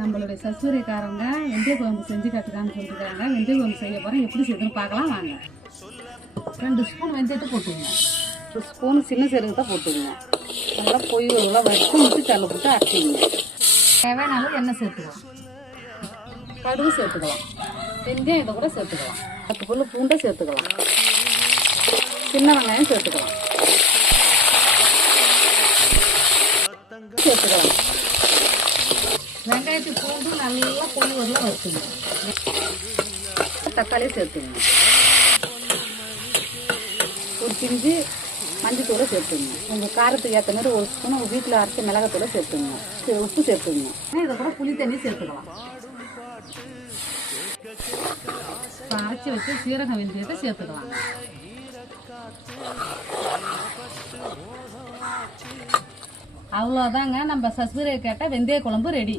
நம்மளுடைய சசூரியக்காரங்க வெந்தய குழம்பு செஞ்சு கற்றுக்கான்னு சொல்லியிருக்காங்க வெந்தய குழம்பு செய்ய போகிறோம் எப்படி செய்யணும் பார்க்கலாம் வாங்க. ரெண்டு ஸ்பூன் வெந்தயத்தை போட்டுங்க ஒரு ஸ்பூன் சின்ன சீரகத்தை போட்டுங்க நல்லா பொய் எல்லாம் வச்சு விட்டு கல்ல போட்டு அரைச்சிங்க தேவையான எண்ணெய் சேர்த்துக்கலாம். கடுகு சேர்த்துக்கலாம். வெந்தயம் இதை கூட சேர்த்துக்கலாம். பத்து பொருள் பூண்டை சேர்த்துக்கலாம். சின்ன வெங்காயம் சேர்த்துக்கலாம். சேர்த்துக்கலாம். வெங்காயத்து பூண்டு நல்லா பொய் வரலாம் வறுத்துங்க தக்காளி சேர்த்துங்க ஒரு பிஞ்சு மஞ்சத்தூளை சேர்த்துங்க உங்கள் காரத்துக்கு ஏற்ற மாதிரி ஒரு ஸ்பூன் உங்கள் வீட்டில் அரைச்ச மிளகாத்தூளை சேர்த்துங்க சரி, உப்பு சேர்த்துங்க இதை கூட புளி தண்ணி சேர்த்துக்கலாம். அரைச்சி வச்சு சீரகம் வெந்தயத்தை சேர்த்துக்கலாம். அவ்வளோதாங்க நம்ம சசுரை கேட்டால் வெந்தய குழம்பு ரெடி.